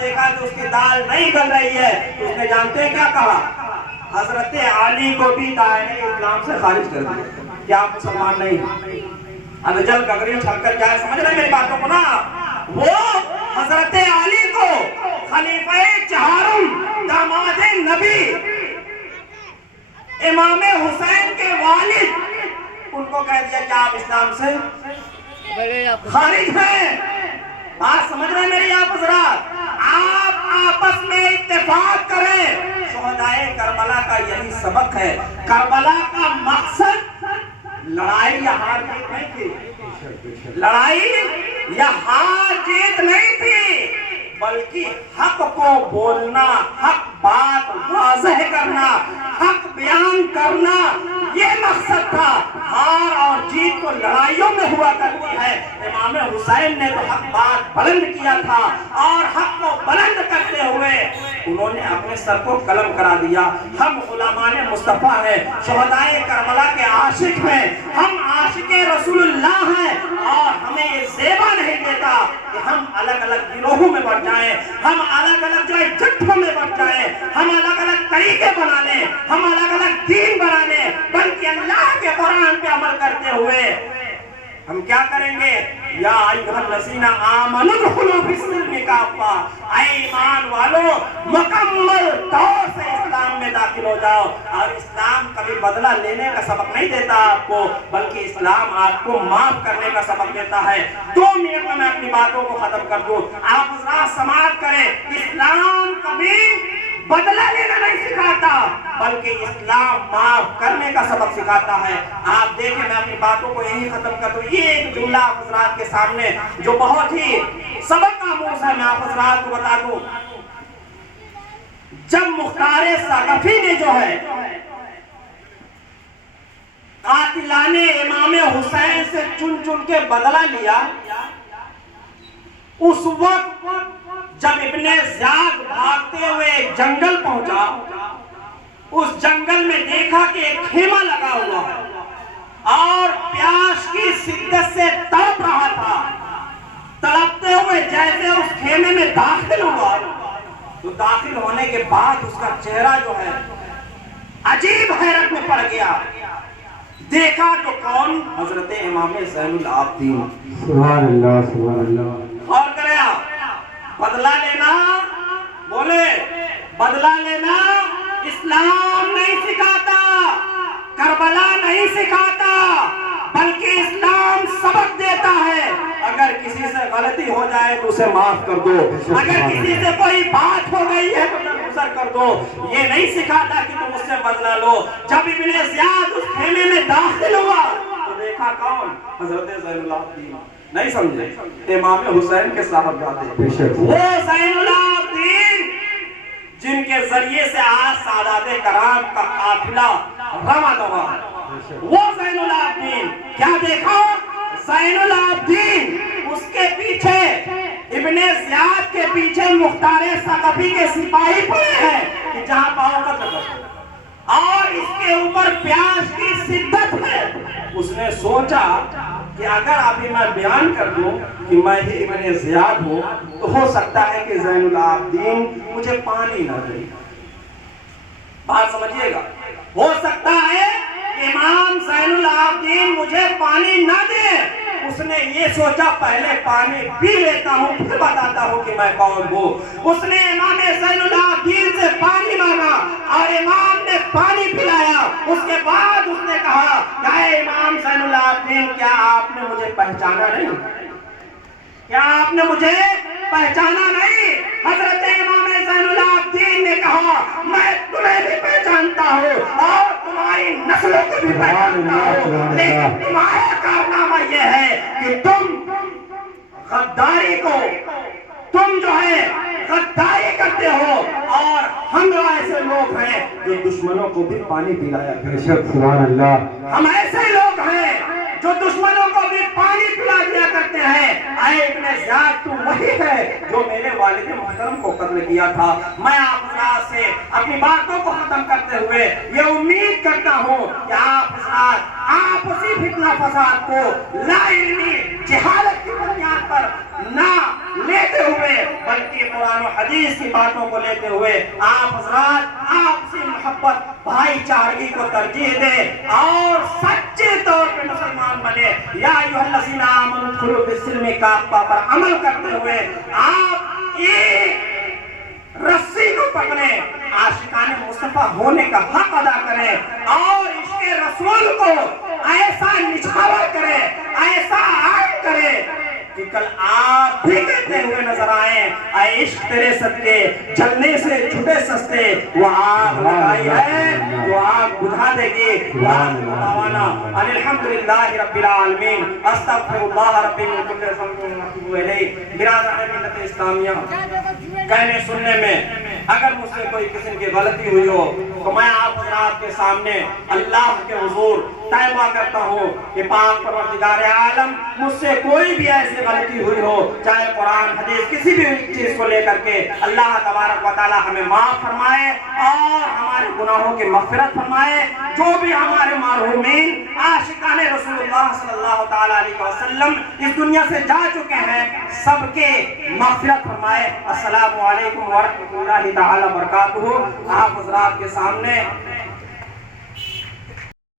دیکھا کہ اس کی دال نہیں گل رہی ہے تو اس نے جانتے ہیں کیا کہا؟ حضرت علی کو بھی دائرے اسلام سے خارج کر دیا کہ آپ مسلمان نہیں۔ اب جل گگری چھڑ کر جائے، سمجھ رہے میری باتوں کو نا؟ وہ حضرت علی کو خلیفہ چہارم، داماد نبی، امام حسین کے والد، ان کو کہہ دیا کہ آپ اسلام سے خارج ہیں۔ بات سمجھ رہے میری آپ حضرات؟ آپ آپس میں اتفاق کریں۔ شہدائے کربلا کا یہی سبق ہے۔ کربلا کا مقصد لڑائی یا ہار جیت نہیں تھی، لڑائی یا ہار جیت نہیں تھی، بلکہ حق کو بولنا، حق بات واضح کرنا، حق بیان کرنا، یہ مقصد تھا۔ ہار اور جیت تو لڑائیوں میں ہوا کرتی ہے۔ امام حسین نے تو حق بات بلند کیا تھا، اور حق کو بلند کرتے ہوئے انہوں نے اپنے سر کو قلم کرا دیا۔ ہم علماء مصطفیٰ ہیں، شہدائے کربلا کے عاشق ہیں، ہم عاشق رسول اللہ ہیں، اور ہمیں یہ زیبا نہیں دیتا کہ ہم الگ الگ گروہوں میں بٹ جائیں، ہم الگ الگ جو ہے جٹھوں میں بٹ جائیں، ہم الگ الگ طریقے بنا لیں، ہم الگ الگ دین بنا لیں، بلکہ اللہ کے قرآن پہ عمل کرتے ہوئے ہم کیا کریں گے؟ یا ایھا الذین آمنوا ادخلوا فی السلم کافہ، اے ایمان والو مکمل طور سے اسلام میں داخل ہو جاؤ۔ اور اسلام کبھی بدلہ لینے کا سبق نہیں دیتا آپ کو، بلکہ اسلام آپ کو معاف کرنے کا سبق دیتا ہے۔ 2 منٹ میں اپنی باتوں کو ختم کر دوں، آپ حضرات سماعت کریں۔ اسلام کبھی بدلہ لینا نہیں سکھاتا، بلکہ اسلام معاف کرنے کا سبق سکھاتا ہے۔ آپ دیکھیں، میں اپنی باتوں کو یہی ختم کر دوں۔ یہ ایک جملہ آپ حضرات کے سامنے جو بہت ہی سبق آموز ہے، میں آپ حضرات کو بتا دوں۔ جب مختار ثقفی نے جو ہے قاتلان امام حسین سے چن چن کے بدلہ لیا، اس وقت جب ابن زیاد بھاگتے ہوئے ایک جنگل پہنچا، اس جنگل میں دیکھا کہ ایک خیمہ لگا ہوا ہے اور پیاس کی شدت سے تڑپ رہا تھا۔ تڑپتے ہوئے جیسے اس خیمے میں داخل ہوا، تو داخل ہونے کے بعد اس کا چہرہ جو ہے عجیب حیرت میں پڑ گیا۔ دیکھا تو کون؟ حضرت امام زین العابدین۔ سبحان اللہ، سبحان اللہ۔ اور کرے آپ بدلہ لینا، بولے بدلہ لینا اسلام نہیں سکھاتا، کربلا نہیں سکھاتا، بلکہ اسلام سبق دیتا ہے۔ اگر کسی سے غلطی ہو جائے تو اسے معاف کر دو، اگر کسی سے کوئی بات ہو گئی ہے تو درگزر کر دو۔ یہ نہیں سکھاتا کہ تم اس سے بدلہ لو۔ جب ابن زیاد اس خیمے میں داخل ہوا تو دیکھا کون؟ حضرت زین العابدین۔ نہیں سمجھے؟ امام حسین کے صاحبزادے، وہ زین العابدین جن کے ذریعے سے آج سادات کرام کا قافلہ رواں دواں ہے، وہ زین العابدین۔ کیا دیکھا؟ زین العابدین اس کے پیچھے، ابن زیاد کے پیچھے مختار ثقفی کے سپاہی پڑے ہیں کہ جہاں پاؤں کا قدر، اور اس کے اوپر پیاس کی شدت ہے۔ اس نے سوچا کہ اگر ابھی میں بیان کر دوں کہ میں ہی ابن زیاد ہوں تو ہو سکتا ہے کہ زین العابدین مجھے پانی نہ دے۔ بات سمجھیے گا، ہو سکتا ہے امام زین العابدین مجھے پانی نہ دے۔ اس نے یہ سوچا پہلے پانی پی لیتا ہوں پھر بتاتا ہوں کہ میں کون ہوں۔ اس نے امام زین العابدین سے پانی مانگا اور امام نے پانی پلایا۔ اس کے بعد اس نے کہا کہ اے امام زین العابدین، کیا آپ نے مجھے پہچانا نہیں؟ کیا آپ نے مجھے پہچانا نہیں؟ حضرت امام زین العابدین نے کہا میں تمہیں بھی پہچانتا ہوں اور تمہاری نسلوں کو بھی پہچانتا ہوں، لیکن تمہارا کارنامہ یہ ہے کہ تم غداری کو، تم جو ہے غداری کرتے ہو، اور ہم ایسے لوگ ہیں جو دشمنوں کو بھی پانی پلایا کرتے ہیں۔ سبحان اللہ۔ ہم ایسے لوگ ہیں جو دشمنوں کو بھی پانی پلا دیا کرتے ہیں۔ اے ابن زیاد، تو وہی ہے جو میرے والد محترم کو قتل کیا تھا۔ میں آپ حضرات سے اپنی باتوں کو ختم کرتے ہوئے یہ امید کرتا ہوں کہ آپ حضرات آپسی فتنہ فساد کو لا علمی جہالت کی بنیاد پر نہ لیتے ہوئے، بلکہ قرآن و حدیث حدیث کی باتوں کو لیتے ہوئے آپ حضرات آپسی محبت بھائی چارگی کو ترجیح دے اور سچے طور پہ مسلمان بنے. یا ایھا الذین آمنوا ادخلوا فی السلم کافہ پر عمل کرتے ہوئے آپ ایک رسی کو پکڑیں, عاشقان مصطفیٰ ہونے کا حق ادا کریں اور عشق رسول کو ایسا نچھاور کریں, ایسا عام کریں کہ کل آپ بھی کہتے ہوئے نظر آئیں, اے عشق تیرے صدقے جلنے سے چھٹے سستے, وہ آگ لگائی ہے جو آگ بجھا دے گی. الحمدللہ رب العالمین, استغفر اللہ ربی من کل ذنب واتوب الیہ. برادران ملت اسلامیہ, کہنے سننے میں اگر مجھ سے کوئی قسم کی غلطی ہوئی ہو تو میں آپ حضرات کے سامنے اللہ کے حضور توبہ کرتا ہوں کہ پاک پروردگار عالم مجھ سے کوئی بھی ایسی غلطی ہوئی ہو, چاہے قرآن حدیث کسی بھی چیز کو لے کر کے, اللہ تبارک و تعالی ہمیں معاف فرمائے اور ہمارے گناہوں کی مغفرت فرمائے. جو بھی ہمارے مرحومین عاشقان رسول اللہ صلی اللہ تعالی علیہ وسلم اس دنیا سے جا چکے ہیں, سب کے مغفرت فرمائے. السلام علیکم ورحمۃ اللہ تعالی وبرکاتہ. آپ حضرات کے سامنے